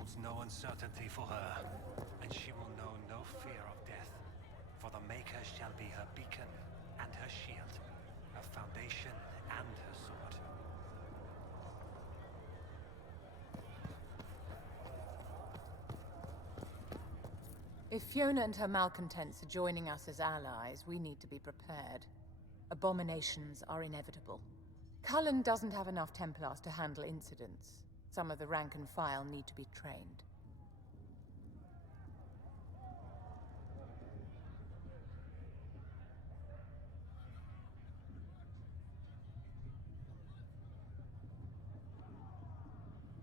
holds no uncertainty for her, and she will know no fear of death. For the Maker shall be her beacon and her shield, her foundation and her sword. If Fiona and her malcontents are joining us as allies, we need to be prepared. Abominations are inevitable. Cullen doesn't have enough Templars to handle incidents. Some of the rank and file need to be trained.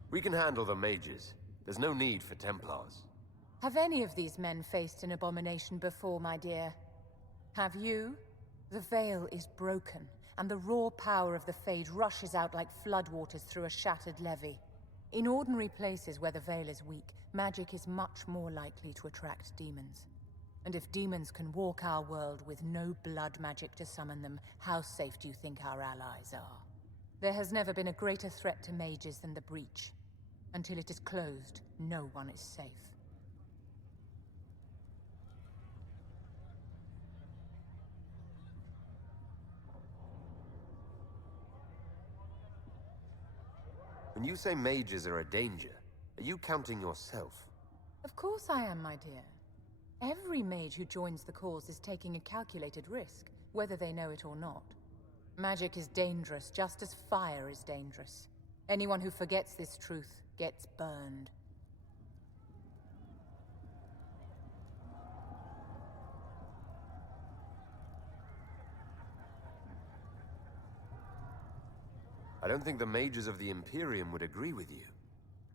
We can handle the mages. There's no need for Templars. Have any of these men faced an abomination before, my dear? Have you? The veil is broken, and the raw power of the Fade rushes out like floodwaters through a shattered levee. In ordinary places where the veil is weak, magic is much more likely to attract demons. And if demons can walk our world with no blood magic to summon them, how safe do you think our allies are? There has never been a greater threat to mages than the Breach. Until it is closed, no one is safe. When you say mages are a danger, are you counting yourself? Of course I am, my dear. Every mage who joins the cause is taking a calculated risk, whether they know it or not. Magic is dangerous, just as fire is dangerous. Anyone who forgets this truth gets burned. I don't think the mages of the Imperium would agree with you.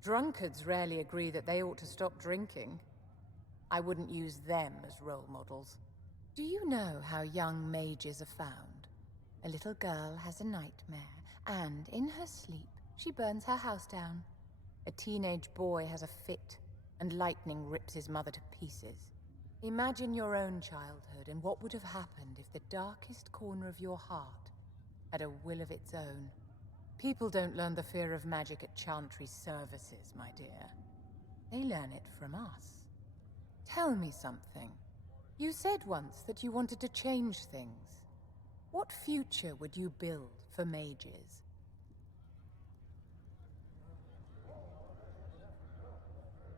Drunkards rarely agree that they ought to stop drinking. I wouldn't use them as role models. Do you know how young mages are found? A little girl has a nightmare, and in her sleep, she burns her house down. A teenage boy has a fit, and lightning rips his mother to pieces. Imagine your own childhood and what would have happened if the darkest corner of your heart had a will of its own. People don't learn the fear of magic at Chantry services, my dear. They learn it from us. Tell me something. You said once that you wanted to change things. What future would you build for mages?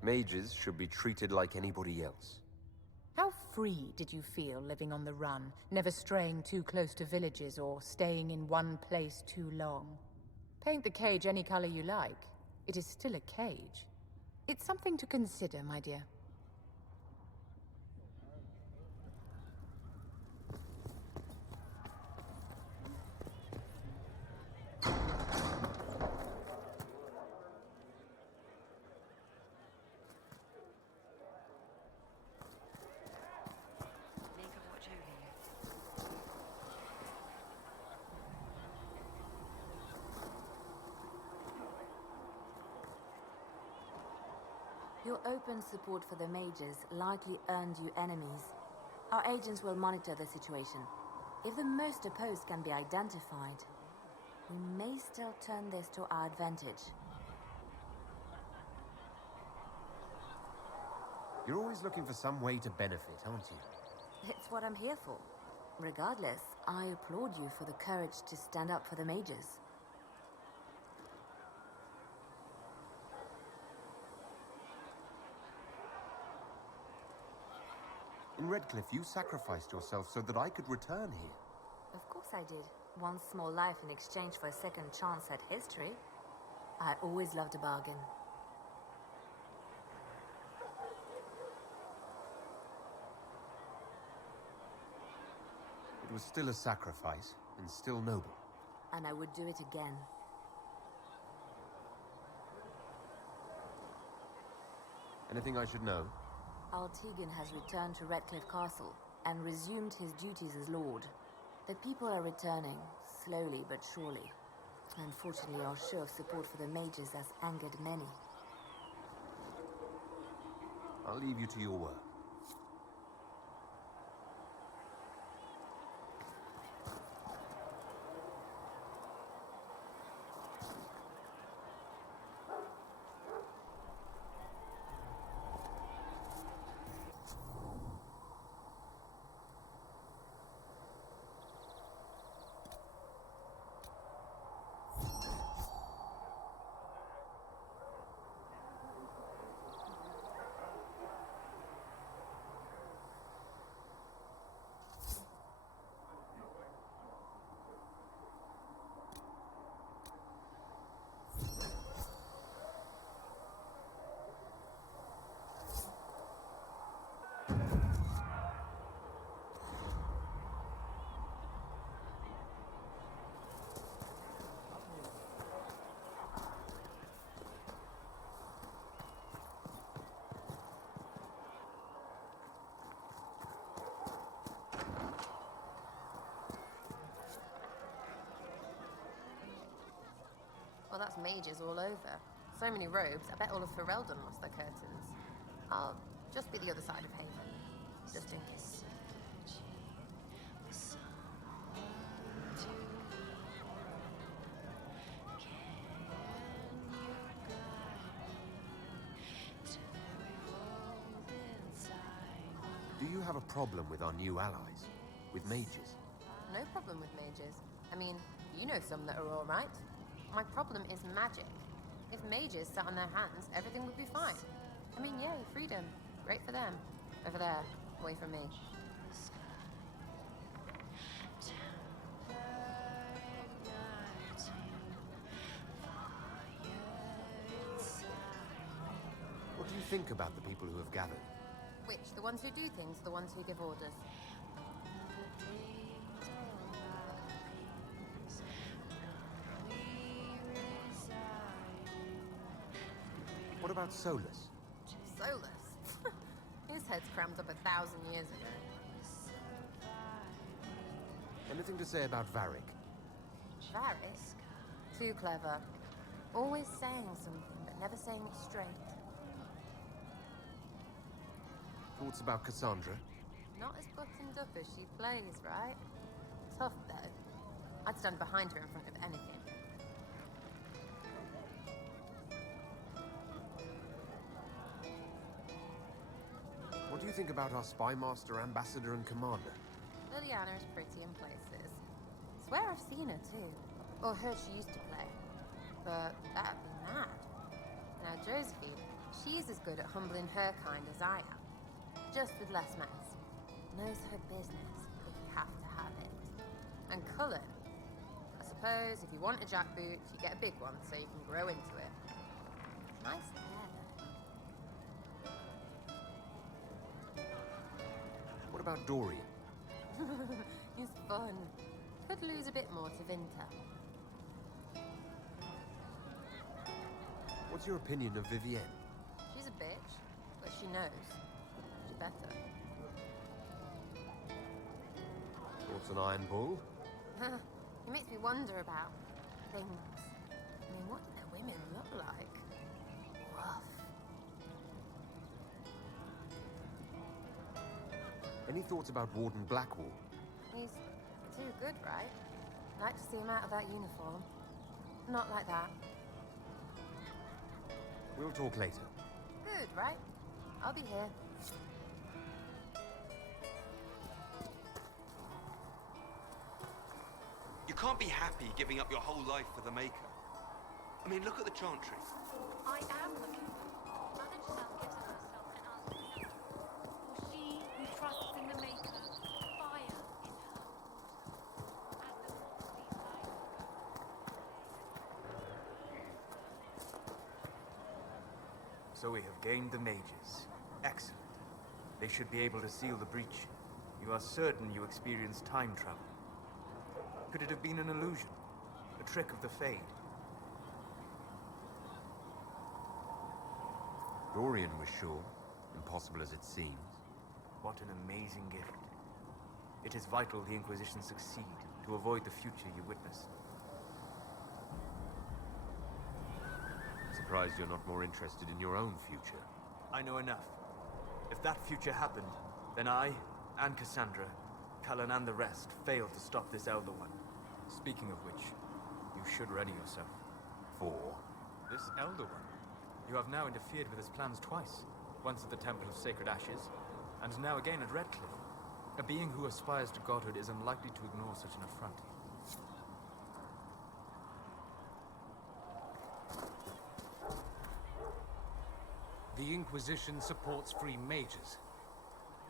Mages should be treated like anybody else. How free did you feel living on the run, never straying too close to villages or staying in one place too long? Paint the cage any color you like. It is still a cage. It's something to consider, my dear. Your open support for the mages likely earned you enemies. Our agents will monitor the situation. If the most opposed can be identified, we may still turn this to our advantage. You're always looking for some way to benefit, aren't you? It's what I'm here for. Regardless, I applaud you for the courage to stand up for the mages. In Redcliffe, you sacrificed yourself so that I could return here. Of course I did. One small life in exchange for a second chance at history. I always loved a bargain. It was still a sacrifice, and still noble. And I would do it again. Anything I should know? Altegan has returned to Redcliffe Castle and resumed his duties as Lord. The people are returning, slowly but surely. Unfortunately, our show of support for the mages has angered many. I'll leave you to your work. Well, that's mages all over. So many robes, I bet all of Ferelden lost their curtains. I'll just be the other side of Haven, just in case. Do you have a problem with our new allies? With mages? No problem with mages. I mean, you know some that are all right. My problem is magic. If mages sat on their hands, everything would be fine. I mean, yay, freedom. Great for them. Over there, away from me. What do you think about the people who have gathered? Which? The ones who do things, the ones who give orders? What about Solus? Solus? His head's crammed up 1,000 years ago. Anything to say about Varric? Varys? Too clever. Always saying something, but never saying it straight. Thoughts about Cassandra? Not as buttoned up as she plays, right? Tough, though. I'd stand behind her in front of anything. What do you think about our spy master, ambassador, and commander? Liliana's pretty in places. Swear I've seen her, too. Or heard she used to play. But that'd be mad. Now, Josephine, she's as good at humbling her kind as I am. Just with less mess. Knows her business, if you have to have it. And Cullen. I suppose if you want a jackboot, you get a big one so you can grow into it. Nice hair, though. What about Dorian? He's fun. Could lose a bit more to Vinter. What's your opinion of Vivienne? She's a bitch, but she knows. She better. Thoughts on Iron Bull? It makes me wonder about things. I mean, what do their women look like? Rough. Any thoughts about Warden Blackwall? He's too good, right? Like to see him out of that uniform. Not like that. We'll talk later. Good, right? I'll be here. You can't be happy giving up your whole life for the Maker. I mean, look at the Chantry. I am looking. Mother Giselle gives of herself and asks for nothing. For she who trusts in the Maker, fire in her. As the these lights So we have gained the mages. Excellent. They should be able to seal the breach. You are certain you experienced time travel? Could it have been an illusion? A trick of the Fade? Dorian was sure, impossible as it seems. What an amazing gift. It is vital the Inquisition succeed to avoid the future you witness. Surprised you're not more interested in your own future. I know enough. If that future happened, then I, and Cassandra, Cullen and the rest, failed to stop this Elder One. Speaking of which, you should ready yourself. For? This Elder One. You have now interfered with his plans twice. Once at the Temple of Sacred Ashes, and now again at Redcliffe. A being who aspires to godhood is unlikely to ignore such an affront. The Inquisition supports free mages.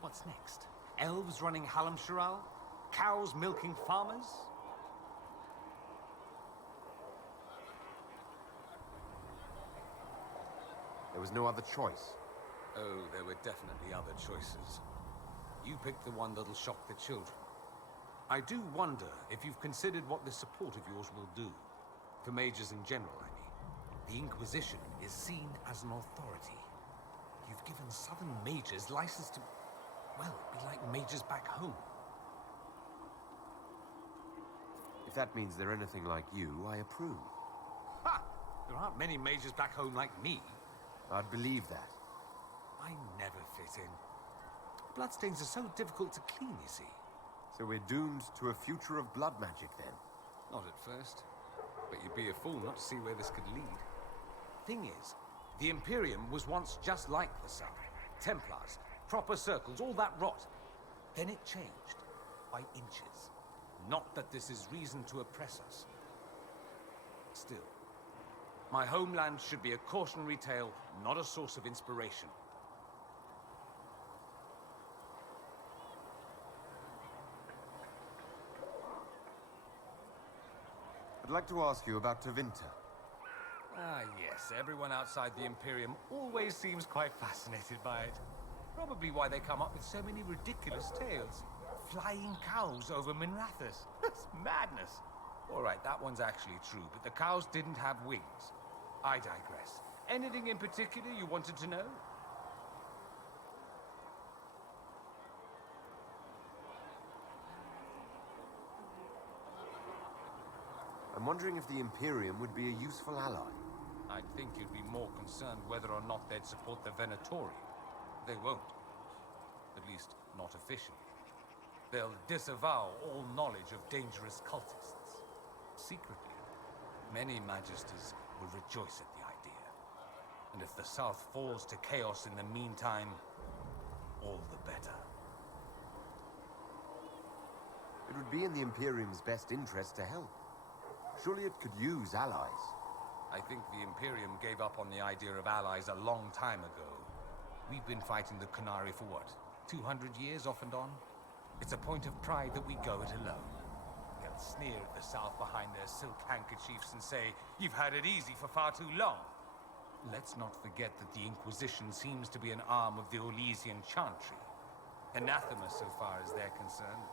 What's next? Elves running Hallamsharal? Cows milking farmers? There was no other choice. Oh, there were definitely other choices. You picked the one that'll shock the children. I do wonder if you've considered what this support of yours will do. For mages in general, I mean. The Inquisition is seen as an authority. You've given Southern mages license to, well, be like mages back home. If that means they're anything like you, I approve. Ha! There aren't many mages back home like me. I'd believe that. I never fit in. Bloodstains are so difficult to clean, you see. So we're doomed to a future of blood magic then? Not at first. But you'd be a fool not to see where this could lead. Thing is, the Imperium was once just like the South. Templars, proper circles, all that rot. Then it changed. By inches. Not that this is reason to oppress us. Still, my homeland should be a cautionary tale, not a source of inspiration. I'd like to ask you about Tevinter. Ah, yes. Everyone outside the Imperium always seems quite fascinated by it. Probably why they come up with so many ridiculous tales. Flying cows over Minrathous. That's madness. All right, that one's actually true, but the cows didn't have wings. I digress. Anything in particular you wanted to know? I'm wondering if the Imperium would be a useful ally. I'd think you'd be more concerned whether or not they'd support the Venatori. They won't. At least, not officially. They'll disavow all knowledge of dangerous cultists. Secretly, many Magisters will rejoice at the idea. And if the South falls to chaos in the meantime, all the better. It would be in the Imperium's best interest to help. Surely it could use allies. I think the Imperium gave up on the idea of allies a long time ago. We've been fighting the Qunari for what, 200 years off and on? It's a point of pride that we go it alone. They'll sneer at the South behind their silk handkerchiefs and say, "You've had it easy for far too long." Let's not forget that the Inquisition seems to be an arm of the Orlesian Chantry. Anathema so far as they're concerned.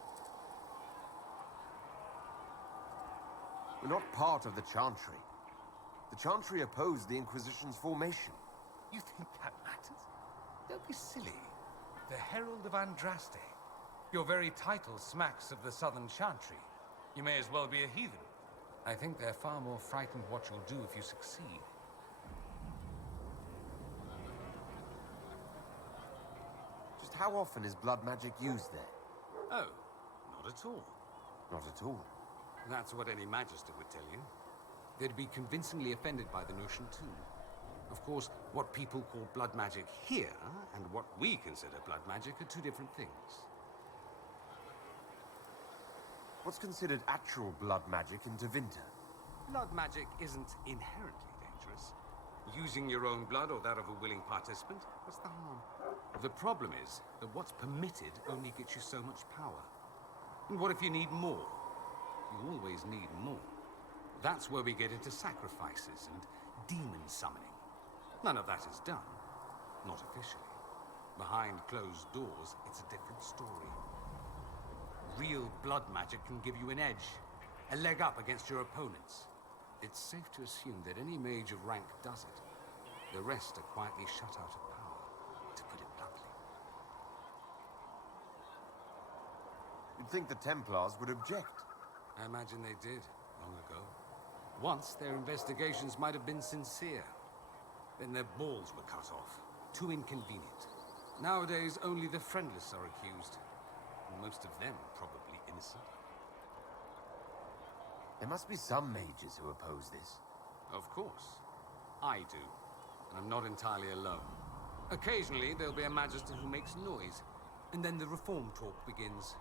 We're not part of the Chantry. The Chantry opposed the Inquisition's formation. You think that matters? Don't be silly. The Herald of Andraste. Your very title smacks of the Southern Chantry. You may as well be a heathen. I think they're far more frightened what you'll do if you succeed. Just how often is blood magic used there? Oh, not at all. Not at all. That's what any Magister would tell you. They'd be convincingly offended by the notion, too. Of course, what people call blood magic here, and what we consider blood magic, are two different things. What's considered actual blood magic in Tevinter? Blood magic isn't inherently dangerous. Using your own blood or that of a willing participant, what's the harm? The problem is that what's permitted only gets you so much power. And what if you need more? You always need more. That's where we get into sacrifices and demon summoning. None of that is done. Not officially. Behind closed doors, it's a different story. Real blood magic can give you an edge, a leg up against your opponents. It's safe to assume that any mage of rank does it. The rest are quietly shut out of power, to put it bluntly. You'd think the Templars would object. I imagine they did, long ago. Once, their investigations might have been sincere. Then their balls were cut off. Too inconvenient. Nowadays, only the friendless are accused. And most of them probably innocent. There must be some mages who oppose this. Of course. I do. And I'm not entirely alone. Occasionally, there'll be a Magister who makes noise. And then the reform talk begins.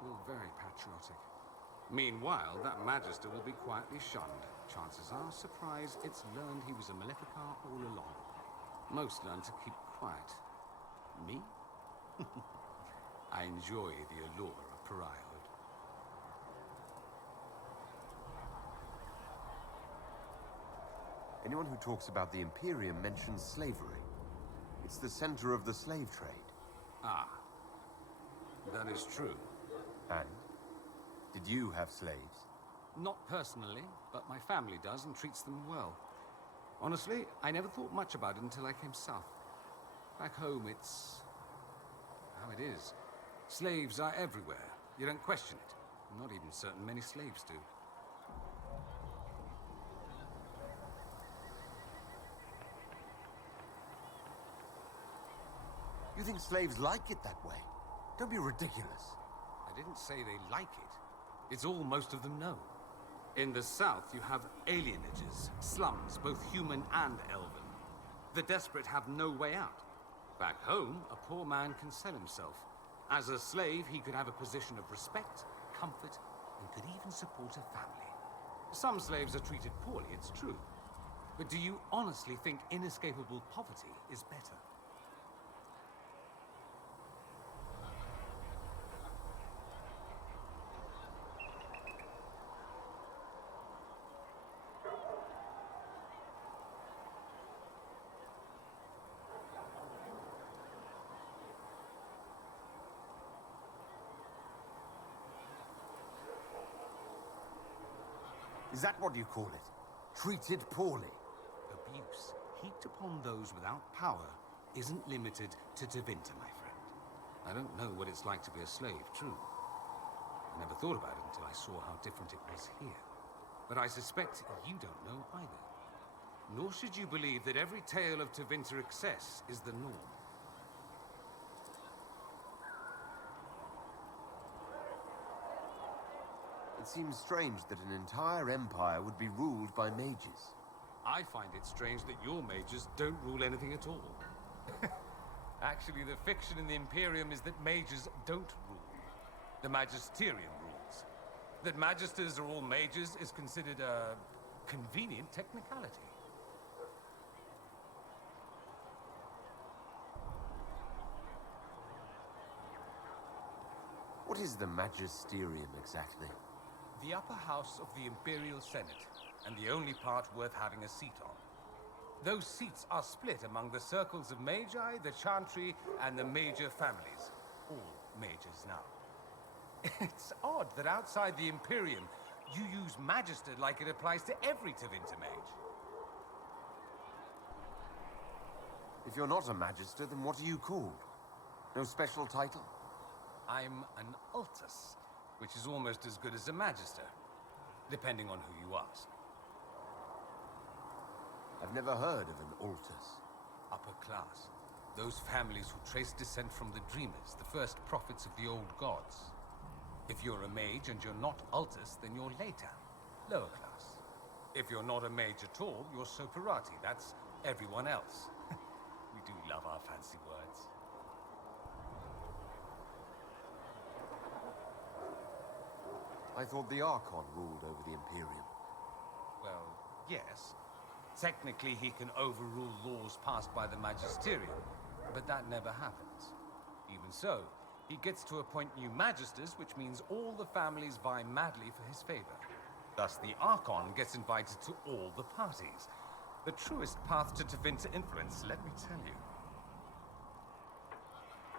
All very patriotic. Meanwhile, that Magister will be quietly shunned. Chances are, surprise, it's learned he was a Maleficar all along. Most learn to keep quiet. Me? I enjoy the allure of pariahhood. Anyone who talks about the Imperium mentions slavery. It's the center of the slave trade. Ah. That is true. And? Did you have slaves? Not personally, but my family does and treats them well. Honestly, I never thought much about it until I came south. Back home, it's how it is. Slaves are everywhere. You don't question it. I'm not even certain many slaves do. think slaves like it that way? Don't be ridiculous. I didn't say they like it. It's all most of them know. In the south, you have alienages, slums, both human and elven. The desperate have no way out. Back home, a poor man can sell himself. As a slave, he could have a position of respect, comfort, and could even support a family. Some slaves are treated poorly, it's true. But do you honestly think inescapable poverty is better? Is that what you call it? Treated poorly? Abuse heaped upon those without power isn't limited to Tevinter, my friend. I don't know what it's like to be a slave, true. I never thought about it until I saw how different it was here. But I suspect you don't know either. Nor should you believe that every tale of Tevinter excess is the norm. It seems strange that an entire empire would be ruled by mages. I find it strange that your mages don't rule anything at all. Actually, the fiction in the Imperium is that mages don't rule. The Magisterium rules. That magisters are all mages is considered a convenient technicality. What is the Magisterium exactly? The upper house of the Imperial Senate, and the only part worth having a seat on. Those seats are split among the circles of Magi, the Chantry, and the major families. All mages now. It's odd that outside the Imperium, you use Magister like it applies to every Tevinter mage. If you're not a Magister, then what are you called? No special title? I'm an Altus, which is almost as good as a Magister, depending on who you ask. I've never heard of an Altus. Upper class. Those families who trace descent from the Dreamers, the first prophets of the old gods. If you're a mage and you're not Altus, then you're later, lower class. If you're not a mage at all, you're Soperati. That's everyone else. We do love our fancy words. I thought the Archon ruled over the Imperium. Well, yes. Technically, he can overrule laws passed by the Magisterium, but that never happens. Even so, he gets to appoint new Magisters, which means all the families vie madly for his favor. Thus, the Archon gets invited to all the parties. The truest path to Tevinter influence, let me tell you.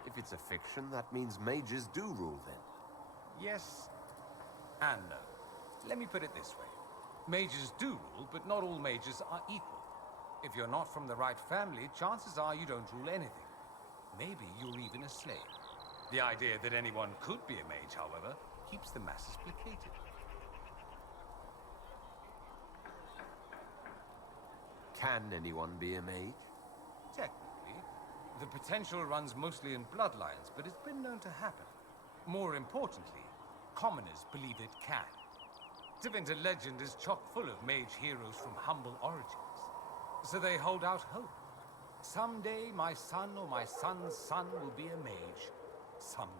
If it's a fiction, that means mages do rule then. Yes and no. Let me put it this way. Mages do rule, but not all mages are equal. If you're not from the right family, chances are you don't rule anything. Maybe you're even a slave. The idea that anyone could be a mage, however, keeps the masses placated. Can anyone be a mage? Technically, the potential runs mostly in bloodlines, but it's been known to happen. More importantly, commoners believe it can. Tevinter legend is chock full of mage heroes from humble origins. So they hold out hope. Someday my son or my son's son will be a mage. Someday.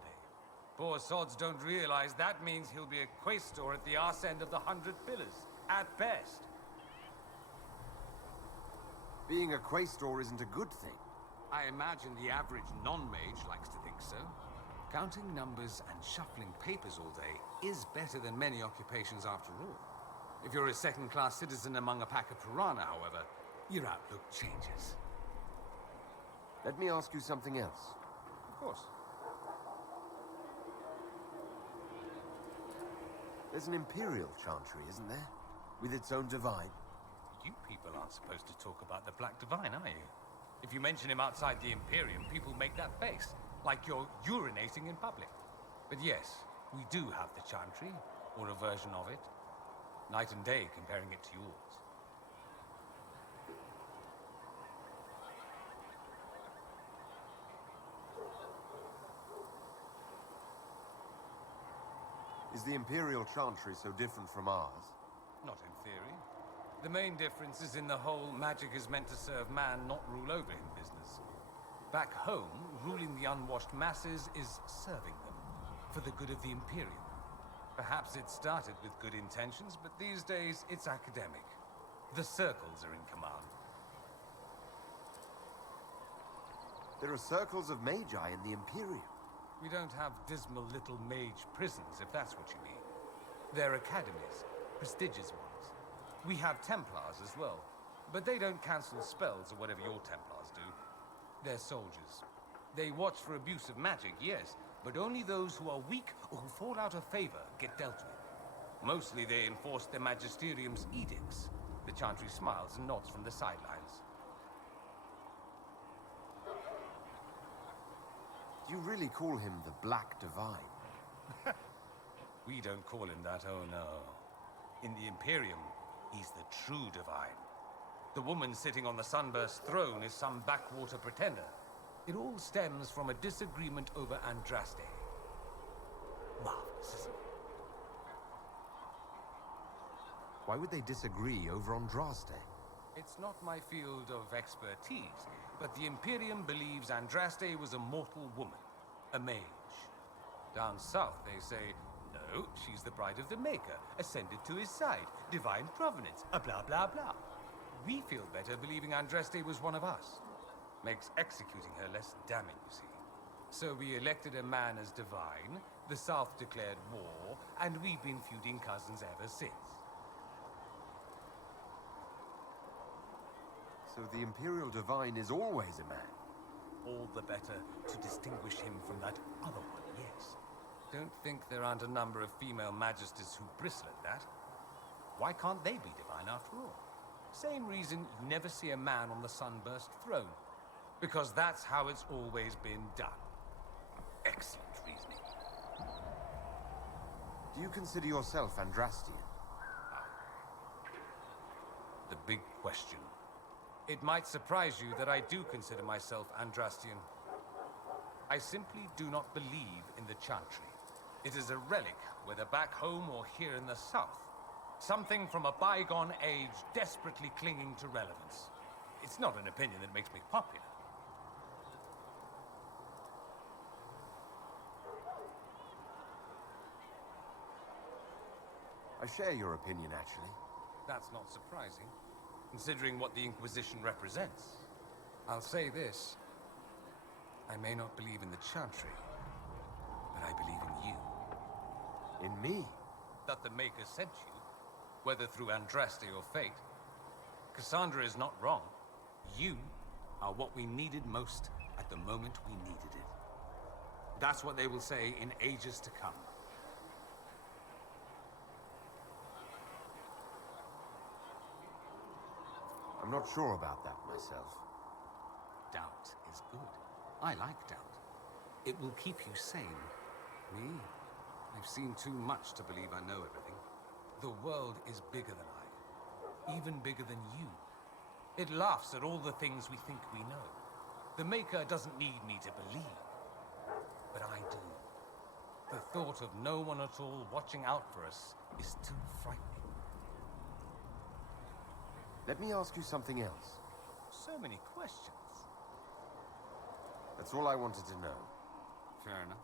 Poor sods don't realize that means he'll be a quaestor at the arse end of the 100 Pillars, at best. Being a quaestor isn't a good thing. I imagine the average non-mage likes to think so. Counting numbers and shuffling papers all day is better than many occupations after all. If you're a second-class citizen among a pack of piranha, however, your outlook changes. Let me ask you something else. Of course. There's an Imperial Chantry, isn't there? With its own divine. You people aren't supposed to talk about the Black Divine, are you? If you mention him outside the Imperium, people make that face, like you're urinating in public. But yes, we do have the Chantry, or a version of it. Night and day comparing it to yours. the Imperial Chantry so different from ours? Not in theory. The main difference is in the whole magic is meant to serve man, not rule over him business. Back home, ruling the unwashed masses is serving them, for the good of the Imperium. Perhaps it started with good intentions, but these days it's academic. The circles are in command. There are circles of magi in the Imperium. We don't have dismal little mage prisons, if that's what you mean. They're academies, prestigious ones. We have Templars as well, but they don't cancel spells or whatever your Templars do. They're soldiers. They watch for abuse of magic, yes, but only those who are weak or who fall out of favor get dealt with. Mostly they enforce the Magisterium's edicts. The Chantry smiles and nods from the sidelines. Do you really call him the Black Divine? We don't call him that, oh no. In the Imperium, he's the true divine. The woman sitting on the Sunburst throne is some backwater pretender. It all stems from a disagreement over Andraste. Marvelous, isn't it? Why would they disagree over Andraste? It's not my field of expertise, but the Imperium believes Andraste was a mortal woman, a mage. Down south, they say, no, she's the bride of the Maker, ascended to his side, divine provenance, a blah blah blah. We feel better believing Andraste was one of us. Makes executing her less damning, you see. So we elected a man as divine, the South declared war, and we've been feuding cousins ever since. So the Imperial Divine is always a man? All the better to distinguish him from that other one, yes. Don't think there aren't a number of female magisters who bristle at that. Why can't they be divine after all? Same reason you never see a man on the Sunburst throne. Because that's how it's always been done. Excellent reasoning. Do you consider yourself Andrastian? The big question. It might surprise you that I do consider myself Andrastian. I simply do not believe in the Chantry. It is a relic, whether back home or here in the south. Something from a bygone age desperately clinging to relevance. It's not an opinion that makes me popular. I share your opinion, actually. That's not surprising, considering what the Inquisition represents. I'll say this. I may not believe in the Chantry, but I believe in you. In me? That the Maker sent you, whether through Andraste or fate. Cassandra is not wrong. You are what we needed most at the moment we needed it. That's what they will say in ages to come. I'm not sure about that myself. Doubt is good. I like doubt. It will keep you sane. Me? I've seen too much to believe I know everything. The world is bigger than I. Even bigger than you. It laughs at all the things we think we know. The Maker doesn't need me to believe. But I do. The thought of no one at all watching out for us is too frightening. Let me ask you something else. So many questions. That's all I wanted to know. Fair enough.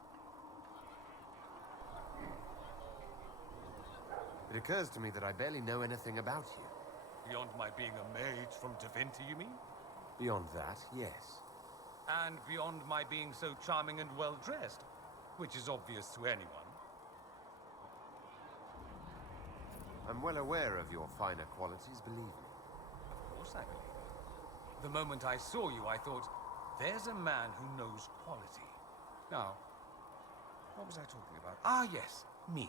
It occurs to me that I barely know anything about you. Beyond my being a mage from Tevinter, you mean? Beyond that, yes. And beyond my being so charming and well-dressed, which is obvious to anyone. I'm well aware of your finer qualities, believe me. Of course I believe it. The moment I saw you, I thought, there's a man who knows quality. Now, what was I talking about? Ah, yes, me.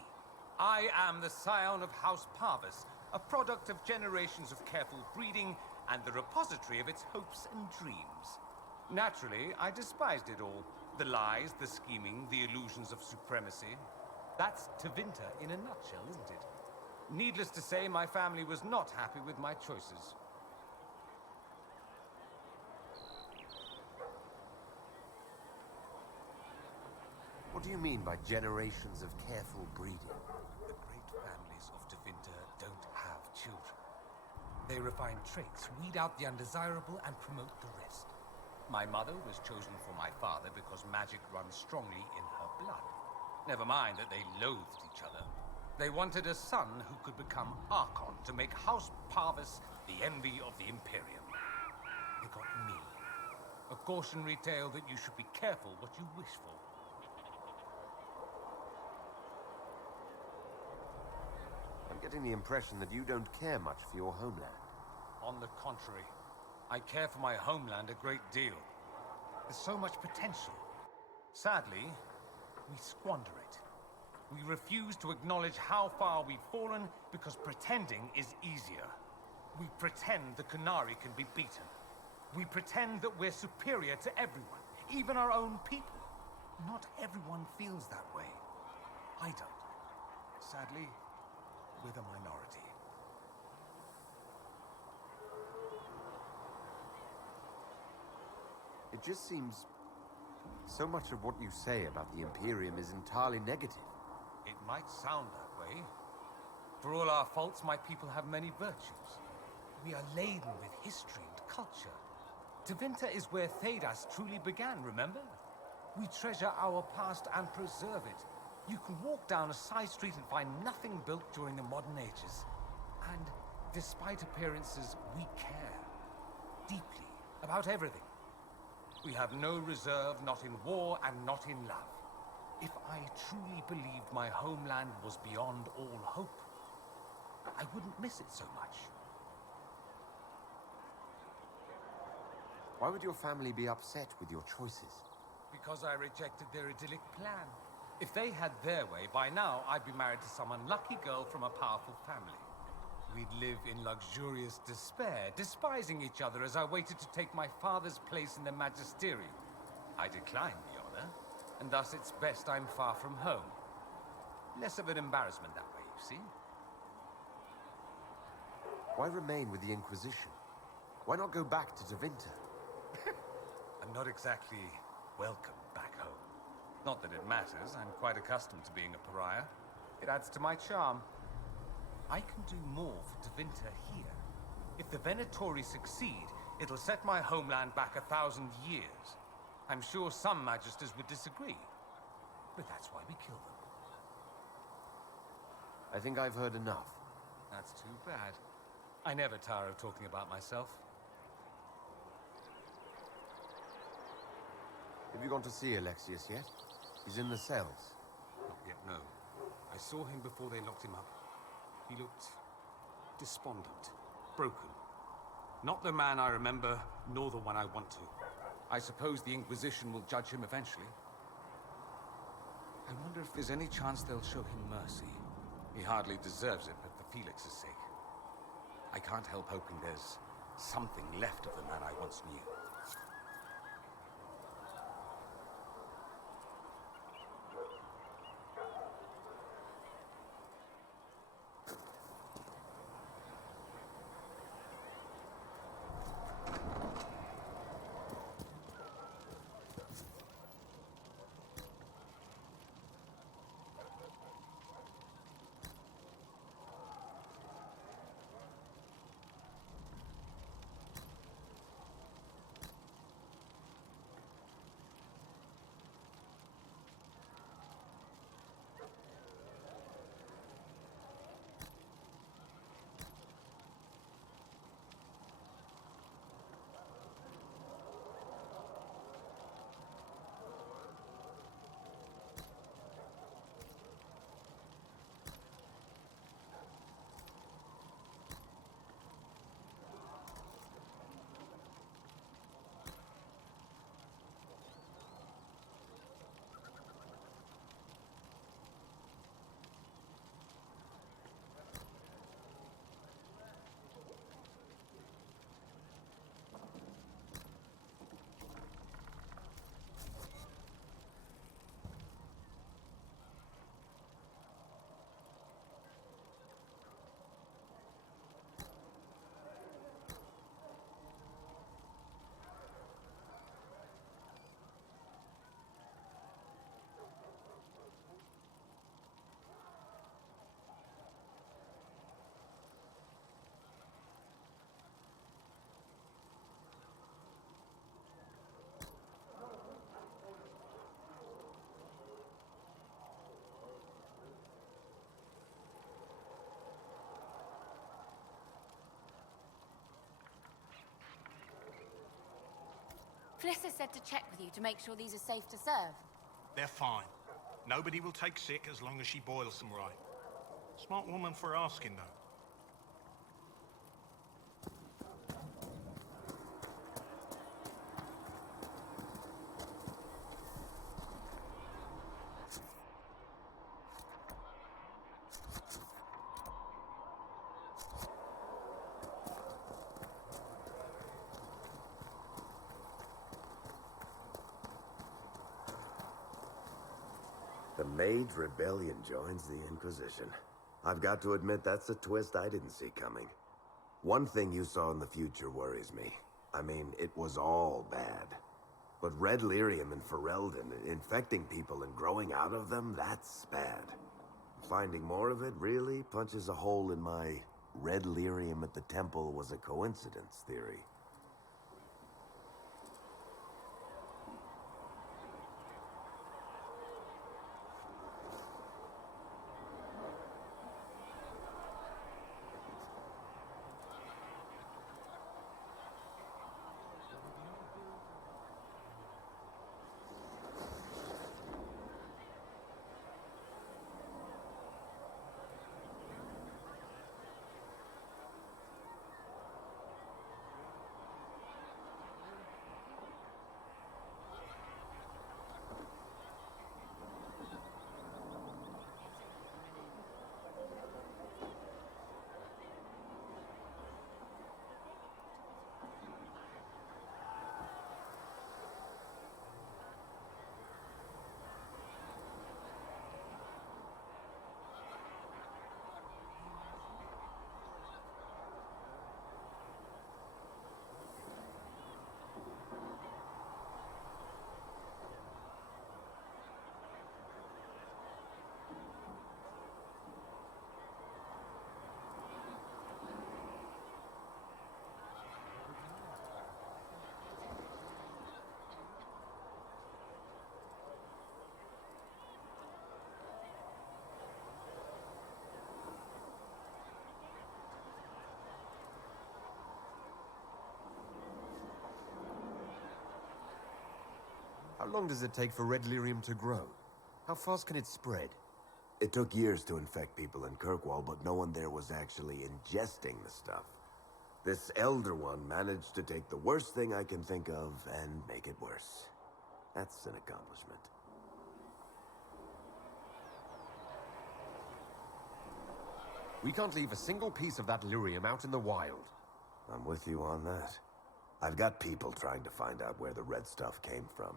I am the scion of House Parvis, a product of generations of careful breeding and the repository of its hopes and dreams. Naturally, I despised it all. The lies, the scheming, the illusions of supremacy. That's Tevinter in a nutshell, isn't it? Needless to say, my family was not happy with my choices. What do you mean by generations of careful breeding? They refine traits, weed out the undesirable, and promote the rest. My mother was chosen for my father because magic runs strongly in her blood. Never mind that they loathed each other. They wanted a son who could become Archon to make House Parvis the envy of the Imperium. They got me. A cautionary tale that you should be careful what you wish for. I'm getting the impression that you don't care much for your homeland. On the contrary, I care for my homeland a great deal. There's so much potential. Sadly, we squander it. We refuse to acknowledge how far we've fallen because pretending is easier. We pretend the Qunari can be beaten. We pretend that we're superior to everyone, even our own people. Not everyone feels that way. I don't. Sadly, we're the minority. It just seems so much of what you say about the Imperium is entirely negative. It might sound that way. For all our faults, my people have many virtues. We are laden with history and culture. Tevinter is where Thedas truly began, remember? We treasure our past and preserve it. You can walk down a side street and find nothing built during the modern ages. And despite appearances, we care. Deeply. About everything. We have no reserve, not in war and not in love. If I truly believed my homeland was beyond all hope, I wouldn't miss it so much. Why would your family be upset with your choices? Because I rejected their idyllic plan. If they had their way, by now I'd be married to some unlucky girl from a powerful family. We'd live in luxurious despair, despising each other as I waited to take my father's place in the magisterium. I declined the honor, and thus it's best I'm far from home. Less of an embarrassment that way, you see? Why remain with the Inquisition? Why not go back to Tevinter? I'm not exactly welcome back home. Not that it matters, I'm quite accustomed to being a pariah. It adds to my charm. I can do more for Tevinter here. If the Venatori succeed, it'll set my homeland back 1,000 years. I'm sure some magisters would disagree, but that's why we kill them. I think I've heard enough. That's too bad. I never tire of talking about myself. Have you gone to see Alexius yet? He's in the cells. Not yet, no. I saw him before they locked him up. He looked despondent, broken. Not the man I remember, nor the one I want to. I suppose the Inquisition will judge him eventually. I wonder if there's any chance they'll show him mercy. He hardly deserves it, but for Felix's sake. I can't help hoping there's something left of the man I once knew. Clissa said to check with you to make sure these are safe to serve. They're fine. Nobody will take sick as long as she boils them right. Smart woman for asking, though. The Mage Rebellion joins the Inquisition. I've got to admit, that's a twist I didn't see coming. One thing you saw in the future worries me. I mean, it was all bad. But Red Lyrium and Ferelden, infecting people and growing out of them, that's bad. Finding more of it really punches a hole in my Red Lyrium at the temple was a coincidence theory. How long does it take for Red Lyrium to grow? How fast can it spread? It took years to infect people in Kirkwall, but no one there was actually ingesting the stuff. This Elder One managed to take the worst thing I can think of and make it worse. That's an accomplishment. We can't leave a single piece of that lyrium out in the wild. I'm with you on that. I've got people trying to find out where the red stuff came from.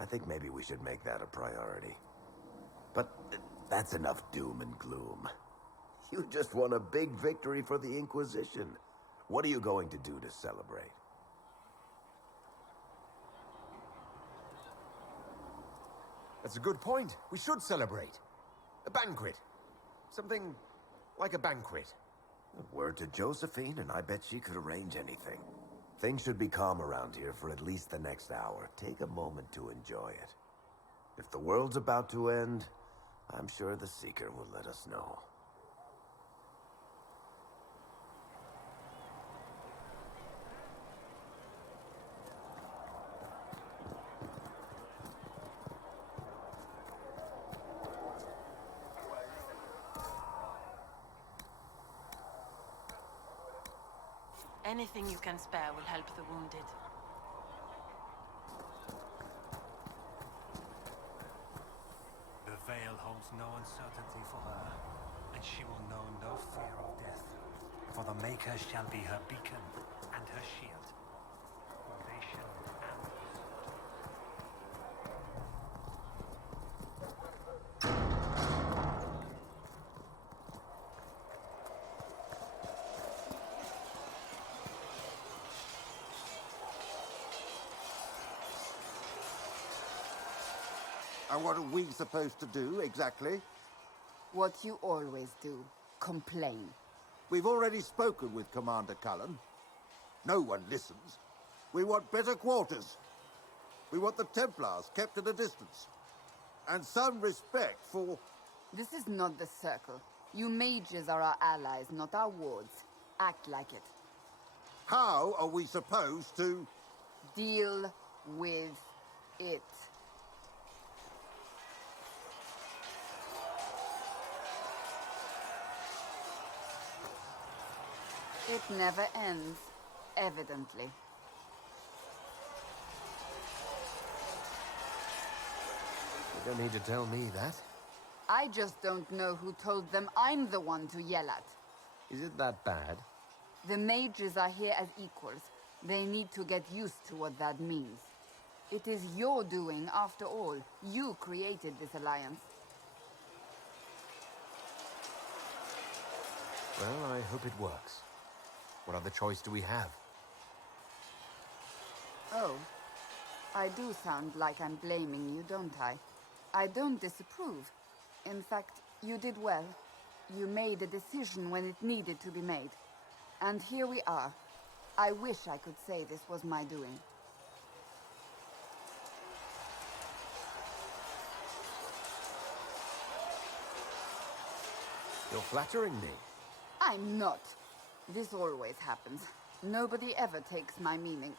I think maybe we should make that a priority. But that's enough doom and gloom. You just won a big victory for the Inquisition. What are you going to do to celebrate? That's a good point. We should celebrate. A banquet. Something like a banquet. Word to Josephine, and I bet she could arrange anything. Things should be calm around here for at least the next hour. Take a moment to enjoy it. If the world's about to end, I'm sure the Seeker will let us know. Anything you can spare will help the wounded. The veil holds no uncertainty for her, and she will know no fear of death. For the Maker shall be her beacon and her shield. Foundation and And what are we supposed to do, exactly? What you always do. Complain. We've already spoken with Commander Cullen. No one listens. We want better quarters. We want the Templars kept at a distance. And some respect for... This is not the Circle. You mages are our allies, not our wards. Act like it. How are we supposed to... Deal with it. It never ends, evidently. You don't need to tell me that. I just don't know who told them I'm the one to yell at. Is it that bad? The mages are here as equals. They need to get used to what that means. It is your doing, after all. You created this alliance. Well, I hope it works. What other choice do we have? Oh. I do sound like I'm blaming you, don't I? I don't disapprove. In fact, you did well. You made a decision when it needed to be made. And here we are. I wish I could say this was my doing. You're flattering me. I'm not. This always happens. Nobody ever takes my meaning.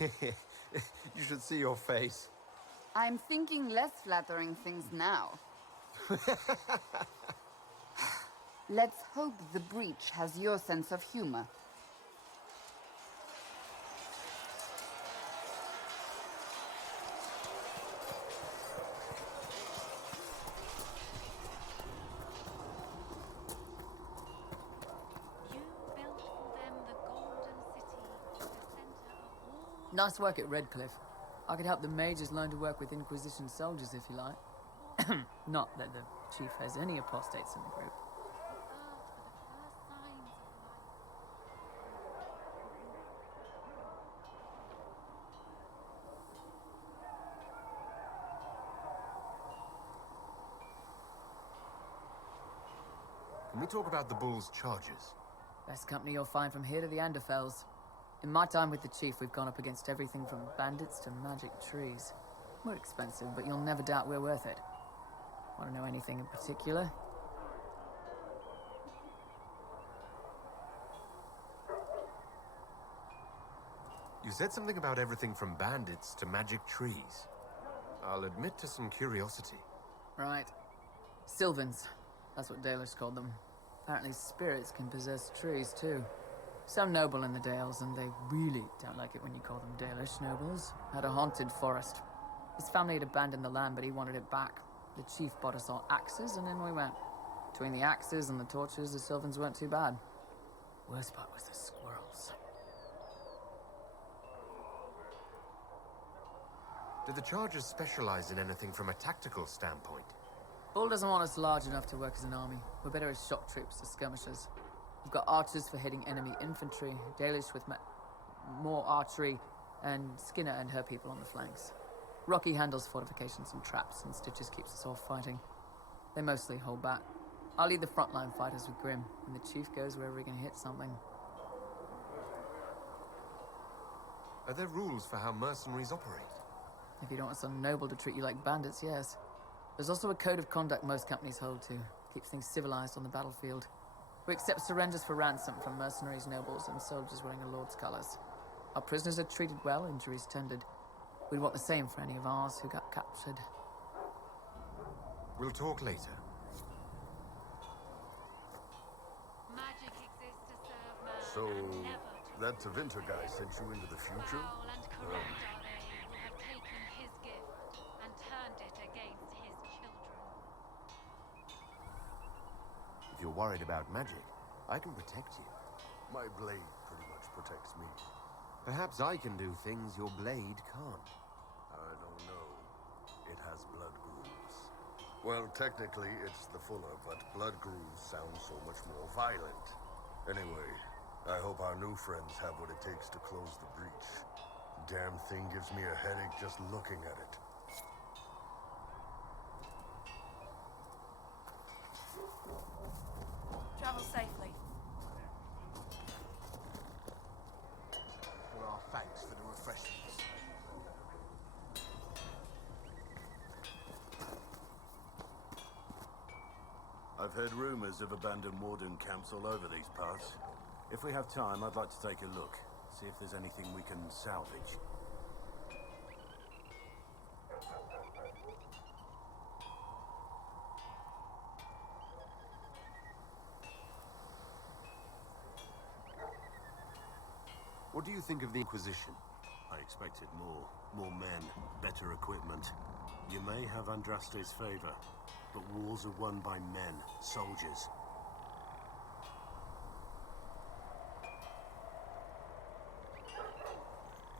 You should see your face. I'm thinking less flattering things now. Let's hope the breach has your sense of humor. You built for them the Golden City, the center of all. Nice work at Redcliffe. I could help the mages learn to work with Inquisition soldiers if you like. Not that the chief has any apostates in the group. Can we talk about the Bull's charges? Best company you'll find from here to the Anderfells. In my time with the chief, we've gone up against everything from bandits to magic trees. We're expensive, but you'll never doubt we're worth it. Want to know anything in particular? You said something about everything from bandits to magic trees. I'll admit to some curiosity. Right. Sylvans. That's what Dalish called them. Apparently spirits can possess trees, too. Some noble in the Dales, and they really don't like it when you call them Dalish nobles, had a haunted forest. His family had abandoned the land, but he wanted it back. The chief bought us all axes, and in we went. Between the axes and the torches, the Sylvans weren't too bad. Worst part was the squirrels. Do the chargers specialize in anything from a tactical standpoint? Bull doesn't want us large enough to work as an army. We're better as shock troops, as skirmishers. We've got archers for hitting enemy infantry, Dalish with more archery, and Skinner and her people on the flanks. Rocky handles fortifications and traps, and Stitches keeps us all fighting. They mostly hold back. I'll lead the frontline fighters with Grim, and the chief goes wherever he can hit something. Are there rules for how mercenaries operate? If you don't want some noble to treat you like bandits, yes. There's also a code of conduct most companies hold to. Keeps things civilized on the battlefield. We accept surrenders for ransom from mercenaries, nobles, and soldiers wearing a lord's colors. Our prisoners are treated well, injuries tended. We'd want the same for any of ours who got captured. We'll talk later. Magic exists to serve man. So, and never to that Tevinter guy sent you into the future? foul and corrupt are they who have taken his gift and turned it against his children. If you're worried about magic, I can protect you. My blade pretty much protects me. Perhaps I can do things your blade can't. I don't know. It has blood grooves. Well, technically, it's the fuller, but blood grooves sound so much more violent. Anyway, I hope our new friends have what it takes to close the breach. Damn thing gives me a headache just looking at it. Travel safely. For our thanks for the refreshments. I've heard rumors of abandoned warden camps all over these parts. If we have time, I'd like to take a look. See if there's anything we can salvage. What do you think of the Inquisition? I expected more. More men, better equipment. You may have Andraste's favor, but wars are won by men, soldiers.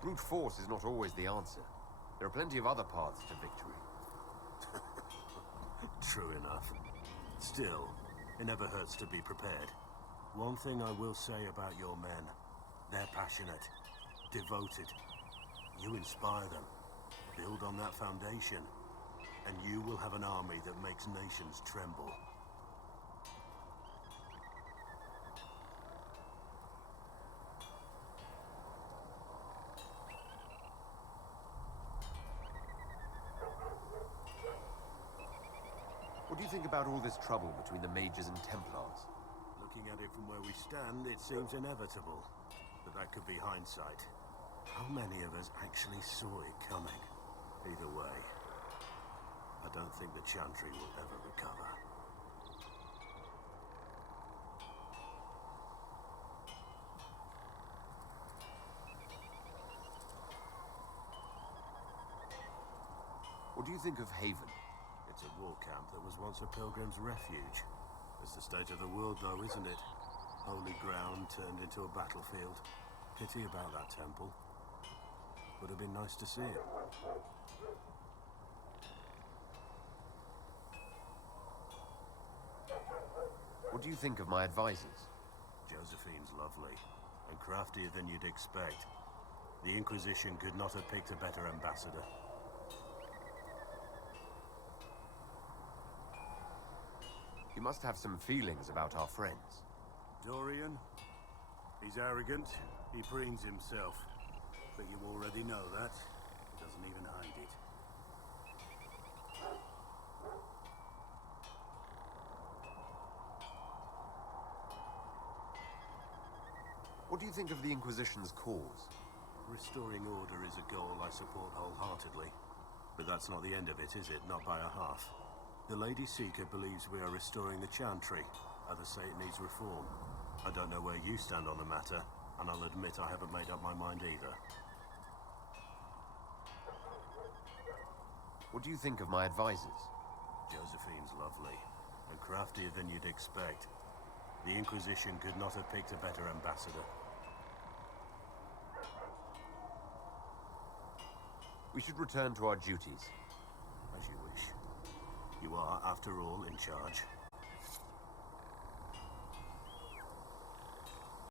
Brute force is not always the answer. There are plenty of other paths to victory. True enough. Still, it never hurts to be prepared. One thing I will say about your men. They're passionate, devoted. You inspire them. Build on that foundation, and you will have an army that makes nations tremble. What do you think about all this trouble between the Mages and Templars? Looking at it from where we stand, it seems inevitable. But that could be hindsight. How many of us actually saw it coming? Either way, I don't think the Chantry will ever recover. What do you think of Haven? It's a war camp that was once a pilgrim's refuge. It's the state of the world, though, isn't it? Holy ground turned into a battlefield. Pity about that temple. Would have been nice to see it. What do you think of my advisors? Josephine's lovely, and craftier than you'd expect. The Inquisition could not have picked a better ambassador. You must have some feelings about our friends. Dorian? He's arrogant. He preens himself. But you already know that. He doesn't even hide it. What do you think of the Inquisition's cause? Restoring order is a goal I support wholeheartedly. But that's not the end of it, is it? Not by a half. The Lady Seeker believes we are restoring the Chantry. Others say it needs reform. I don't know where you stand on the matter, and I'll admit I haven't made up my mind either. What do you think of my advisors? Josephine's lovely, and craftier than you'd expect. The Inquisition could not have picked a better ambassador. We should return to our duties. As you wish. You are, after all, in charge.